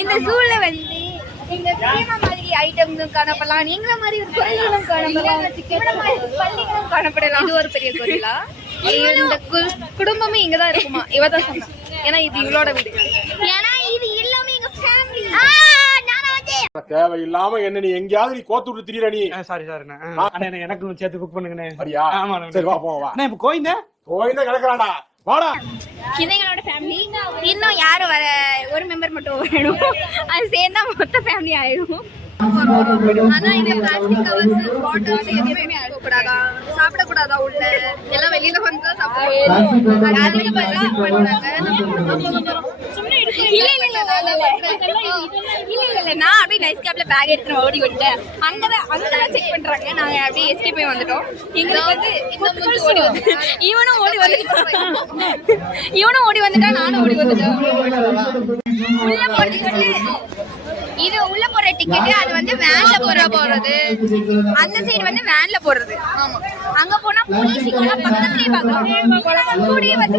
இந்த ஜூல வந்து எங்க பிரேமா மாதிரி ஐட்டம்ஸும் காணப்படலாம், நீங்கள மாதிரி ஒரு குரல்களும் காணப்படலாம், பள்ளிகளும் காணப்படலாம். இது ஒரு பெரிய கோயிலா? இந்த குடும்பமே இங்கதான் இருக்குமா? இவதான் சொன்னா, ஏன்னா இது இவளோட வீடு, ஏன்னா இது எல்லாமே எங்க ஃபேமிலி. தேவையில்லாம என்ன நீ எங்கயாவது நீ கோத்து விட்டு திரியற நீ. சாரி எனக்கு சேர்த்து குக் பண்ணுங்கண்ணே. சரியா? சரி வா போவா. அண்ணா இப்ப கோயிந்தே கிடக்குறாடா, வாடா. இது எங்களோட ஃபேமிலி. இன்னும் யாரும் வர, ஒரு மெம்பர் மட்டும் வேணும், அது சேர்ந்தா மொத்த ஃபேமிலி ஆயிடும். ஆனா இது பிளாஸ்டிக் கவர்ஸ் பாட்டில்ஸ் எதுவுமே அடிக்கக்கூடாதா, சாப்பிடக்கூடாதா, உள்ள எல்லாம் வெளியில வந்து தான் சாப்பிடுவோம். அதுக்கு பதிலா பண்றாங்க. இல்ல நான் அப்படியே நைஸ் கேப்ல பேக் எடுத்து ஓடி விட்டேன். அங்கதான் செக் பண்றாங்க. நாங்க அப்படியே எஸ்கேப் போய் வந்துட்டோம். எங்களுக்கு வந்து இவனும் ஓடி வந்துட்டா, நானும் ஓடி வந்துட்டேன். உள்ள போறதுக்கு இது உள்ள போற டிக்கெட், அது வந்து வேன்ல போறது, அந்த சைடு வந்து வேன்ல போறது. ஆமா, அங்க போனா போலீஸ்ங்களா பக்கத்துலயே பாக்குறாங்க. கூடயே வந்து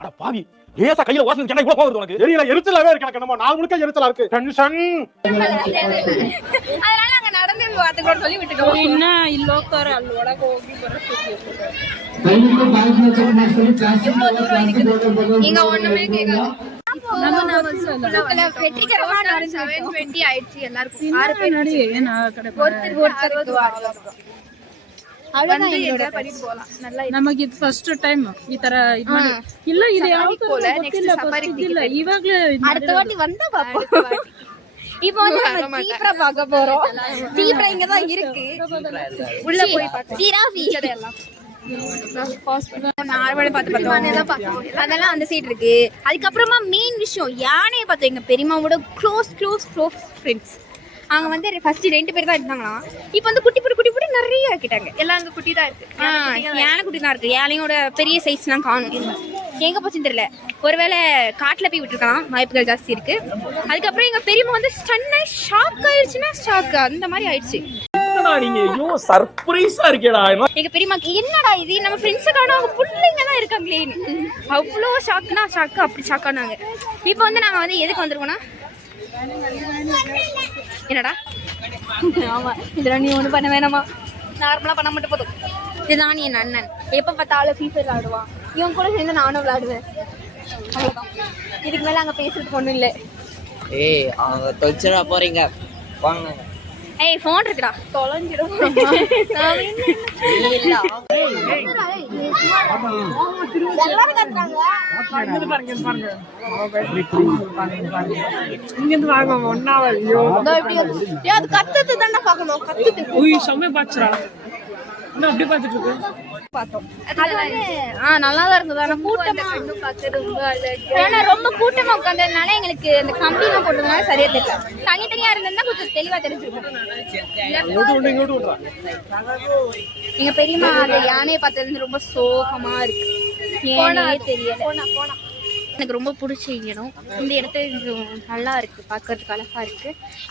அட பாவி, ஏசா கையில வாசல் சென்னை கூட போகுது உனக்கு. தெரியல, எரிச்சலாவே இருக்கு. நம்ம நாலு முழுக்க எரிச்சலா இருக்கு. டென்ஷன். அதனால அங்க நடந்து பாத்துக்கோ சொல்லி விட்டுட்டோம். என்ன இல்லோக்கற அல்லோட கோகி பரசுக்கு இங்க ஒண்ணுமே கேட்காது. வெற்றிகரமா 720 ஆயிடுச்சு. எல்லாருக்கும் 6 பேர் ஒருத்தர் ನಮಗೆ ಇದು ಫಸ್ಟ್ ಟೈಮ್ ಈ ತರ ಇಲ್ಲ ಇದು ಇಲ್ಲ ಇವಾಗ್ಲೇ அடுத்த வாட்டி வந்தா பாப்போம். இப்போ வந்து நம்ம ஜீப்ரா பார்க்க போறோம். ஜீப்ரா இங்க தான் இருக்கு, உள்ள போய் பார்த்தா ஜிராஃபி எல்லாம் அதெல்லாம் அந்த சைடு இருக்கு. அதுக்கப்புறமா மெயின் விஷயம், யானையை பார்த்தோம். எங்க பெரியம்மாவோட க்ளோஸ் ஃப்ரெண்ட்ஸ். அவங்க வந்து ஃபர்ஸ்ட் 2 பேர் தான் இருந்தாங்களாம். இப்போ வந்து குட்டி போட்டு நிறைய ஆக்கிட்டாங்க. எல்லாம் அங்க குட்டி தான் இருக்கு. யானை குட்டி தான் இருக்கு. யானையோட பெரிய சைஸ்லாம் காணும். எங்க போச்சுன்னு தெரியல. ஒருவேளை காட்டுல போய் விட்டுருக்கலாம், வாய்ப்புகள் ஜாஸ்தி இருக்கு. அதுக்கப்புறம் எங்க பெரியம்மா வந்து ஷாக் ஆயிடுச்சுன்னா ஷாக் அந்த மாதிரி ஆயிடுச்சு. சர்ப்ரைஸா இருக்கேடா. எங்க பெரியம்மாக்கு என்னடா இது, நம்ம ஃப்ரெண்ட்ஸை காணோம், அவங்க பிள்ளைங்க தான் இருக்காங்களேன்னு அவ்வளோ ஷாக்குனா ஷாக்கு, அப்படி ஷாக் ஆனாங்க. இப்போ வந்து நாங்க வந்து எதுக்கு வந்துருக்கோம்னா, என்னடா ஆமா இதுல நீ ஒண்ணு பண்ண வேணாமா, நார்மலா பண்ண மட்டும் போதும். இதுதான் என் அண்ணன். எப்ப பார்த்தாலும் ஃப்ரீ ஃபயர் விளையாடுவான். இவன் கூட சேர்ந்து நானும் விளையாடுவேன். அவ்வளவுதான், இதுக்கு மேல அங்க பேசுறதுக்கு ஒண்ணும் இல்ல. ஏய் அவங்க தொலைச்சிட போறீங்க, வாங்க. ஏய் போன் இருக்குடா, தொலைஞ்சிடும். இங்கிருந்து வாங்க ஒன்னாவது அது கத்துட்டு தானே பார்க்கணும். கத்துட்டு செம்ம பாச்சுடா. என்ன அப்படி பார்த்துட்டு இருக்கு பார்த்தோம். அது வந்து நல்லாதான் இருந்தது. ஆனா கூட்டமா ஏன்னா ரொம்ப கூட்டமா உட்கார்ந்ததுனால எங்களுக்கு அந்த கம்பிலாம் போட்டதுனால சரியா தெரியல. தனித்தனியா இருந்ததுன்னா கொஞ்சம் தெளிவா தெரிஞ்சிருக்கும். எங்க பெரியம்மா அந்த யானையை பார்த்தது ரொம்ப சோகமா இருக்கு. ஏனே தெரியல. எனக்கு ரொம்ப பிடிச்ச இடம். இந்த இடத்துல நல்லா இருக்கு, பார்க்கறதுக்கு அழகா இருக்கு.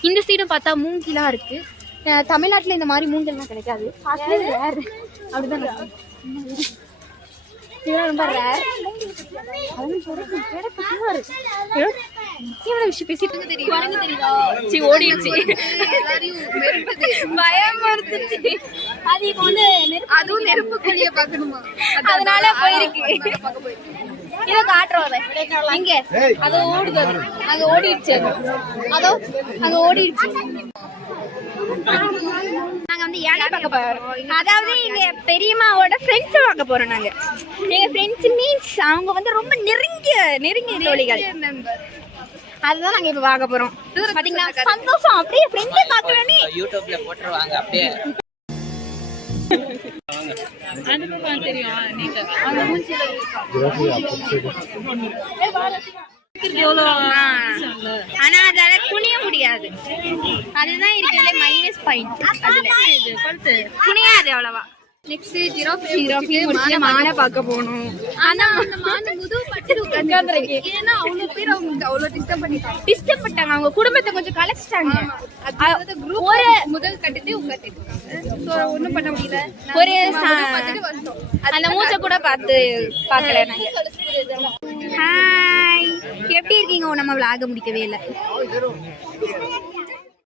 இந்த சைடும் பார்த்தா மூங்கிலாம் இருக்கு. தமிழ்நாட்டுல இந்த மாதிரி மூங்கல்லாம் கிடைக்காது, அப்படிதான் ரொம்ப ரேர். விஷயம் பேசிட்டு தெரியுதா, ஓடிடுச்சு, பயமுறுத்துச்சு. அது இப்போ வந்து அதுவும் நெருப்பு குழிய பாக்கணுமா, அதனால போயிருக்கு. இதை காட்டுறோம் இங்க, அது ஓடுது, அங்க ஓடிடுச்சு, அதோ அங்க ஓடிடுச்சு. நாங்க வந்து யானை பார்க்க போறோம். அதாவது எங்க பெரியம்மாவோட ஃப்ரெண்ட்ஸ் பார்க்க போறோம். நாங்க எங்க ஃப்ரெண்ட்ஸ் மீன்ஸ் அவங்க வந்து ரொம்ப நெருங்கிய தோழிகள். அதுதான் நாங்க இப்ப பார்க்க போறோம். பாத்தீங்களா, சந்தோஷம். அப்படியே ஃப்ரெண்ட்ல பார்க்கலானே யூடியூப்ல போட்டுருவாங்க. அப்படியே ஆனா அதால குனிய முடியாது. அதுதான் இருக்கிறதுல மைனஸ் பாயிண்ட். குனியாது அவ்வளவா. நெக்ஸ்ட் ஜிராஃபி மானை பார்க்க போகணும். ஆனா அந்த மானை முதுகு பட்டு உட்கார்ந்துருக்கு. ஏன்னா அவ்வளவு பேர் அவங்க அவ்வளவு டிஸ்டர்ப் பண்ணிட்டாங்க. அவங்க குடும்பத்தை கொஞ்சம் கலைச்சிட்டாங்க. ஒரு முதல் கட்டத்தை உட்காந்துட்டு ஒண்ணும் பண்ண முடியல. ஒரு அந்த மூச்சை கூட பார்க்கல. ஹாய் நம்ம விளாக முடிக்கவே இல்லை.